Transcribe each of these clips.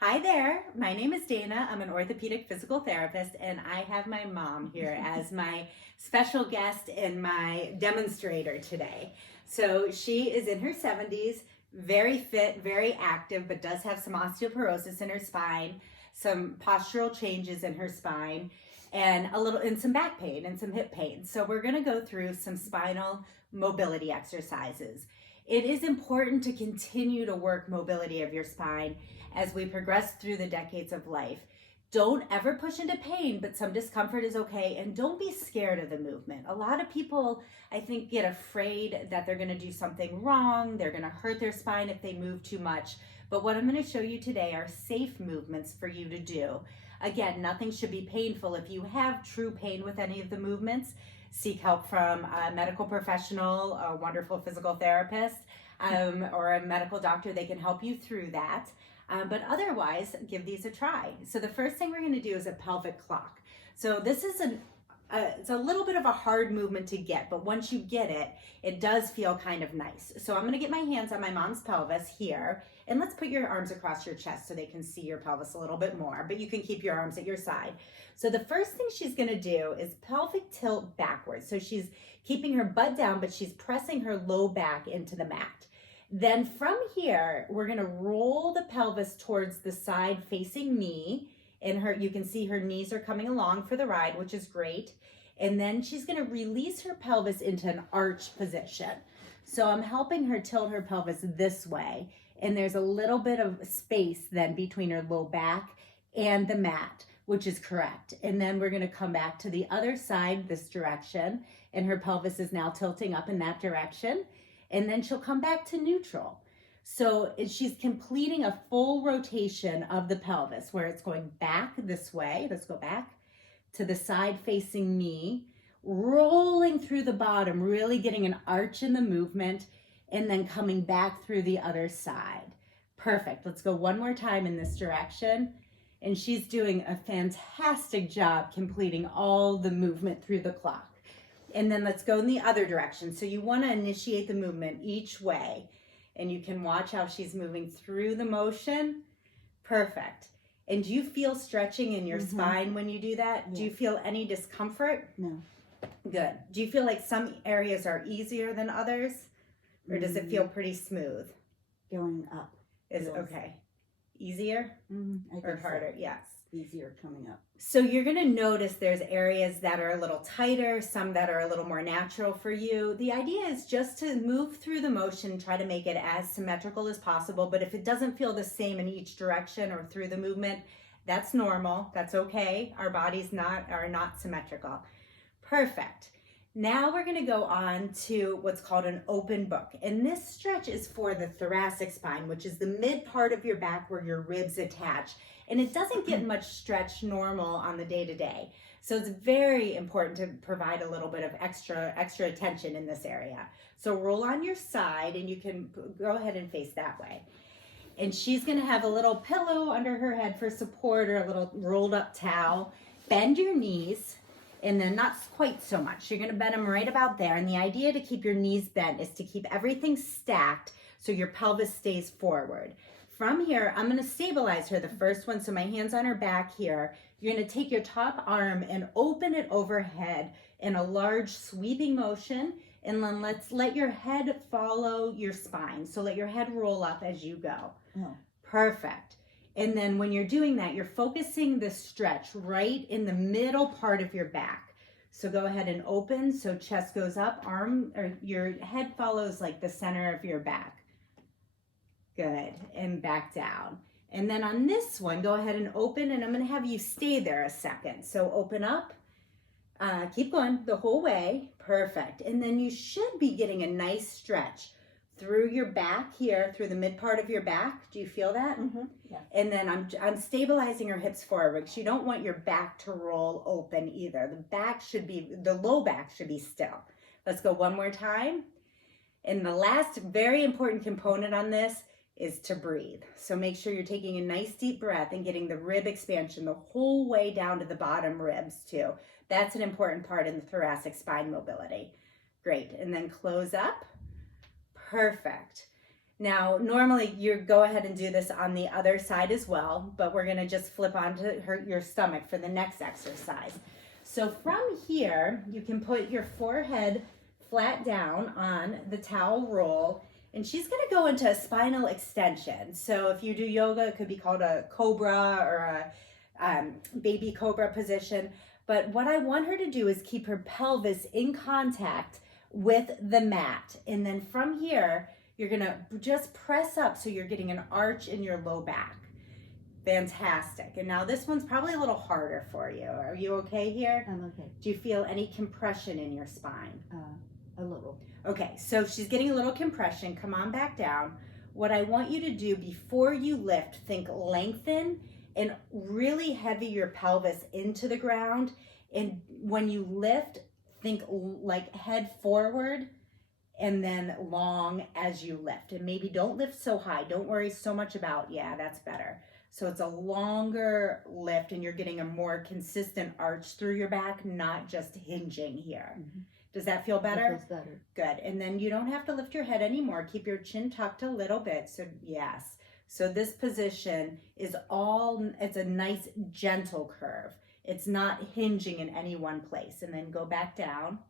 Hi there, my name is Dana. I'm an orthopedic physical therapist, and I have my mom here as my special guest and my demonstrator today. So she is in her 70s, very fit, very active, but does have some osteoporosis in her spine, some postural changes in her spine, and some back pain and some hip pain. So we're going to go through some spinal mobility exercises. It is important to continue to work mobility of your spine as we progress through the decades of life. Don't ever push into pain, but some discomfort is okay, and don't be scared of the movement. A lot of people, I think, get afraid that they're going to do something wrong, they're going to hurt their spine if they move too much. But what I'm going to show you today are safe movements for you to do. Again, nothing should be painful. If you have true pain with any of the movements, seek help from a medical professional, a wonderful physical therapist, or a medical doctor. They can help you through that. But otherwise, give these a try. So the first thing we're going to do is a pelvic clock. So this is it's a little bit of a hard movement to get, but once you get it, it does feel kind of nice. So I'm going to get my hands on my mom's pelvis here, and let's put your arms across your chest so they can see your pelvis a little bit more, but you can keep your arms at your side. So the first thing she's going to do is pelvic tilt backwards. So she's keeping her butt down, but she's pressing her low back into the mat. Then from here, we're going to roll the pelvis towards the side facing me. And you can see her knees are coming along for the ride, which is great. And then she's going to release her pelvis into an arch position. So I'm helping her tilt her pelvis this way. And there's a little bit of space then between her low back and the mat, which is correct. And then we're going to come back to the other side this direction. And her pelvis is now tilting up in that direction. And then she'll come back to neutral. So she's completing a full rotation of the pelvis where it's going back this way. Let's go back to the side facing me, rolling through the bottom, really getting an arch in the movement, and then coming back through the other side. Perfect. Let's go one more time in this direction. And she's doing a fantastic job completing all the movement through the clock. And then let's go in the other direction. So you want to initiate the movement each way. And you can watch how she's moving through the motion. Perfect. And do you feel stretching in your spine when you do that? Yeah. Do you feel any discomfort? No. Good. Do you feel like some areas are easier than others? Or does it feel pretty smooth? Going up. Is okay. Easier or harder? So. Yes. Easier coming up. So you're going to notice there's areas that are a little tighter, some that are a little more natural for you. The idea is just to move through the motion, try to make it as symmetrical as possible. But if it doesn't feel the same in each direction or through the movement, that's normal. That's okay. Our bodies are not symmetrical. Perfect. Now we're going to go on to what's called an open book. And this stretch is for the thoracic spine, which is the mid part of your back where your ribs attach. And it doesn't get much stretch normal on the day-to-day. So it's very important to provide a little bit of extra attention in this area. So roll on your side, and you can go ahead and face that way. And she's going to have a little pillow under her head for support, or a little rolled up towel. Bend your knees, and then not quite so much. You're going to bend them right about there. And the idea to keep your knees bent is to keep everything stacked so your pelvis stays forward. From here, I'm going to stabilize her, the first one. So my hand's on her back here. You're going to take your top arm and open it overhead in a large sweeping motion. And then let's let your head follow your spine. So let your head roll up as you go. Oh. Perfect. And then when you're doing that, you're focusing the stretch right in the middle part of your back. So go ahead and open. So chest goes up, your head follows like the center of your back. Good. And back down. And then on this one, go ahead and open, and I'm going to have you stay there a second. So open up, keep going the whole way. Perfect. And then you should be getting a nice stretch through your back here, through the mid part of your back. Do you feel that? Yeah. And then I'm stabilizing your hips forward, because you don't want your back to roll open either. The low back should be still. Let's go one more time. And the last very important component on this is to breathe. So make sure you're taking a nice deep breath and getting the rib expansion the whole way down to the bottom ribs too. That's an important part in the thoracic spine mobility. Great. And then close up. Perfect. Now, normally you go ahead and do this on the other side as well, but we're gonna just flip onto your stomach for the next exercise. So from here, you can put your forehead flat down on the towel roll, and she's gonna go into a spinal extension. So if you do yoga, it could be called a cobra or a baby cobra position. But what I want her to do is keep her pelvis in contact with the mat. And then from here, you're gonna just press up so you're getting an arch in your low back. Fantastic. And now this one's probably a little harder for you. Are you okay here? I'm okay. Do you feel any compression in your spine? A little. Okay, so she's getting a little compression. Come on back down. What I want you to do before you lift, think lengthen and really heavy your pelvis into the ground. And when you lift, think like head forward and then long as you lift. And maybe don't lift so high. Don't worry so much about, yeah, that's better. So it's a longer lift and you're getting a more consistent arch through your back, not just hinging here. Mm-hmm. Does that feel better? That feels better. Good. And then you don't have to lift your head anymore. Keep your chin tucked a little bit. So yes. So this position is it's a nice gentle curve. It's not hinging in any one place. And then go back down.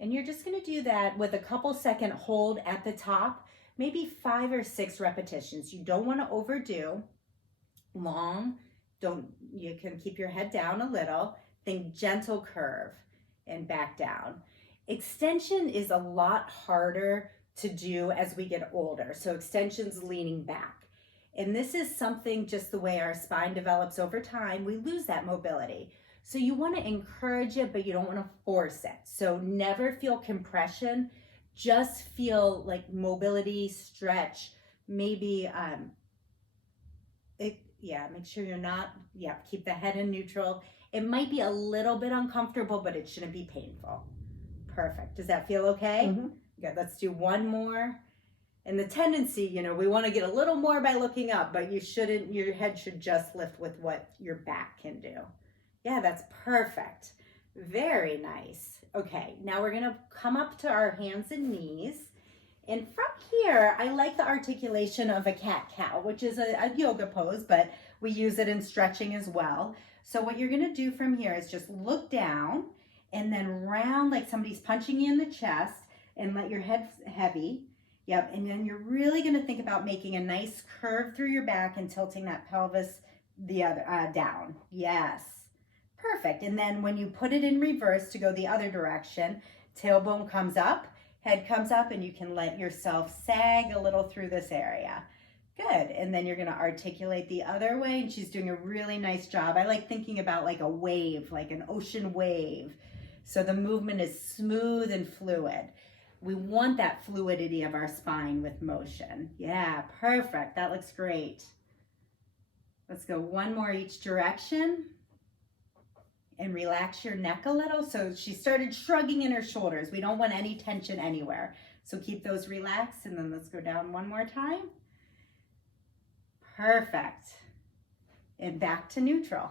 And you're just going to do that with a couple second hold at the top, maybe 5 or 6 repetitions. You don't want to overdo. Long. You can keep your head down a little. Think gentle curve and back down. Extension is a lot harder to do as we get older. So extension's leaning back. And this is something, just the way our spine develops over time, we lose that mobility. So you want to encourage it, but you don't want to force it. So never feel compression, just feel like mobility, stretch, maybe, make sure you're not, keep the head in neutral. It might be a little bit uncomfortable, but it shouldn't be painful. Perfect. Does that feel okay? Mm-hmm. Good. Let's do one more. And the tendency, we want to get a little more by looking up, but your head should just lift with what your back can do. Yeah, that's perfect. Very nice. Okay, now we're going to come up to our hands and knees. And from here, I like the articulation of a cat-cow, which is a yoga pose, but we use it in stretching as well. So what you're going to do from here is just look down and then round like somebody's punching you in the chest and let your head heavy. Yep, and then you're really going to think about making a nice curve through your back and tilting that pelvis the other down. Yes, perfect. And then when you put it in reverse to go the other direction, tailbone comes up, head comes up, and you can let yourself sag a little through this area. Good. And then you're going to articulate the other way, and she's doing a really nice job. I like thinking about like a wave, like an ocean wave. So the movement is smooth and fluid. We want that fluidity of our spine with motion. Yeah, perfect. That looks great. Let's go one more each direction. And relax your neck a little. So she started shrugging in her shoulders. We don't want any tension anywhere. So keep those relaxed, and then let's go down one more time. Perfect. And back to neutral.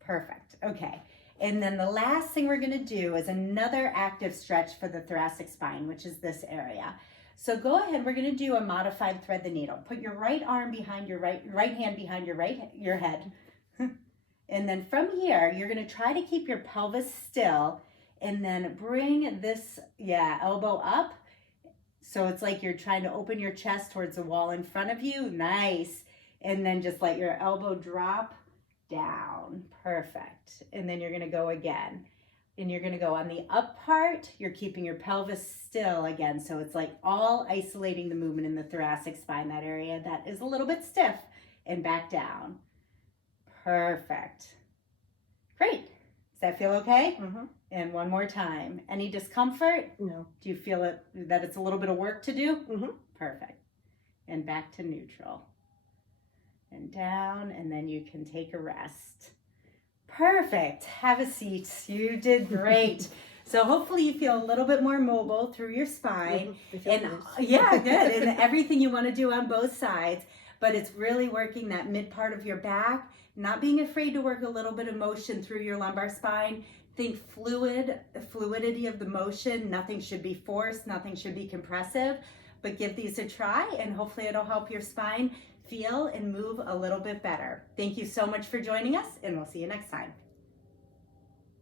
Perfect. Okay. And then the last thing we're going to do is another active stretch for the thoracic spine, which is this area. So go ahead. We're going to do a modified thread the needle. Put your right arm behind your right hand behind your head. And then from here, you're going to try to keep your pelvis still and then bring this, elbow up. So it's like you're trying to open your chest towards the wall in front of you. Nice. And then just let your elbow drop down. Perfect. And then you're going to go again. And you're going to go on the up part. You're keeping your pelvis still again. So it's like all isolating the movement in the thoracic spine, that area that is a little bit stiff, and back down. Perfect. Great. Does that feel okay? Mm-hmm. And one more time. Any discomfort? No. Do you feel that it's a little bit of work to do? Mm-hmm. Perfect. And back to neutral. And down, and then you can take a rest. Perfect. Have a seat. You did great. So hopefully you feel a little bit more mobile through your spine. And yeah, good. And everything you want to do on both sides. But it's really working that mid part of your back, not being afraid to work a little bit of motion through your lumbar spine. Think fluidity of the motion. Nothing should be forced, nothing should be compressive, but give these a try and hopefully it'll help your spine feel and move a little bit better. Thank you so much for joining us, and we'll see you next time.